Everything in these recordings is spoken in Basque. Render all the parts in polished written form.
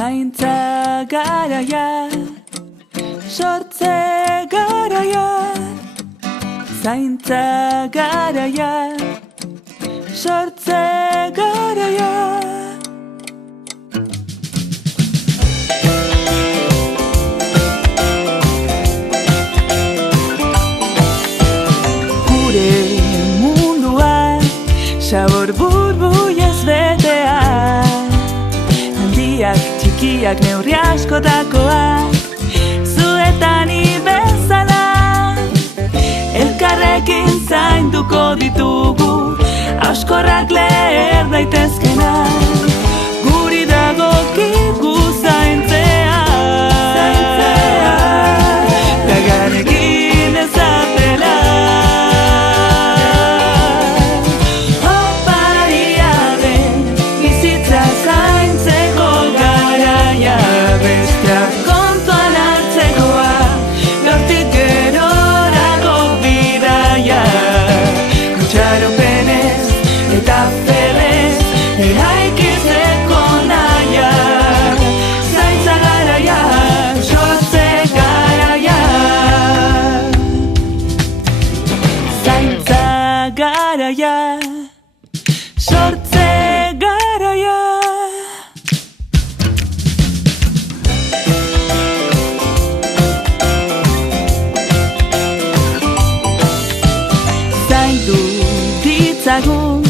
zaintza garaia, sortze garaia, zaintza garaia, sortze garaia. Gure mundua sabor burbuilez betea, handiak txikiak neurri askotakoak, zuetan bezala, elkarrekin zainduko ditugu, auskorrak leher daitezkenak, guri dagokigu zaintzea, lagarekin ezatela. Oparia den bizitza zaintzeko garaia, besteak kontuan hartzekoa, gaurtik gerorako bidaia, kutxaropenez eta fedez eraikitzeko naia, zaintza garaia, sortze garaia, zaintza garaia, sortze garaia. Zaindu ditzagun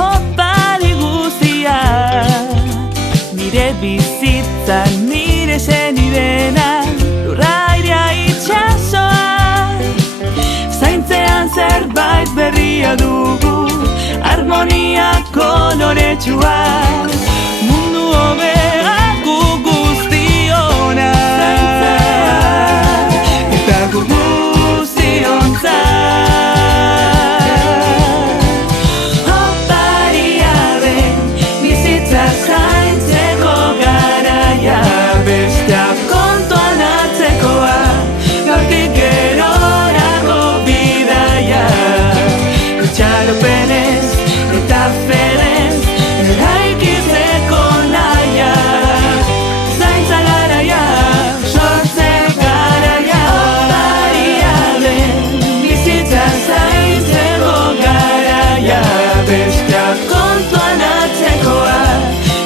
opari guztia, nire bizitza, nire senidena, lurrairea itxasoa, zaintzean zerbait berria dugu, harmonia koloretsua, mundu hobea gu guztiona, eta gu guztiontzat. Oparia den bizitza zaintzeko garaia, besteak kontuan hartzekoa, gaurtik gerorako bidaia, kutxaropenez eta fedez eraikitzeko naia, zaintza garaia, sortze garaia. Oparia den bizitza zaintzeko garaia, besteak kontuan hartzekoa,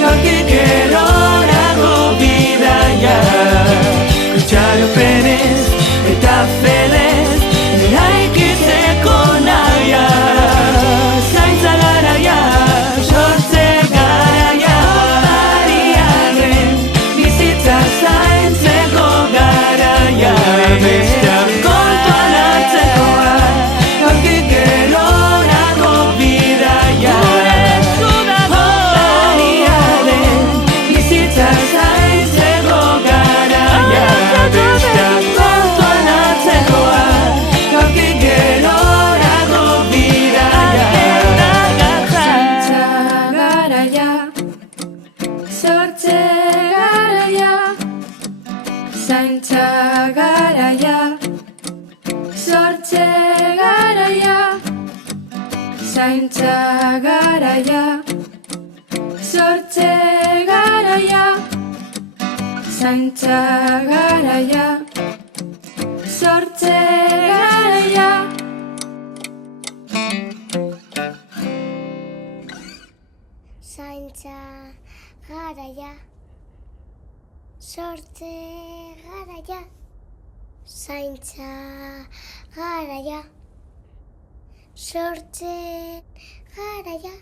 gaurtik gerorako bidaia, kutxaropenez eta fedez eraikitzeko naia, zaintza garaia, sortze garaia. Oparia den bizitza zaintzeko garaia, besteak kontuan hartzekoa, gaurtik gerorako bidaia, oparia den bizitza zaintzeko garaia, besteak kontuan hartzekoa, gaurtik gerorako bidaia, zaintza garaia, Sortze garaia, zaintza garaia, sortze garaia, zaintza garaia, sortze garaia, zaintza garaia, sortze garaia. Zaintza garaia, sortze garaia, zaintza garaia, sortze garaia.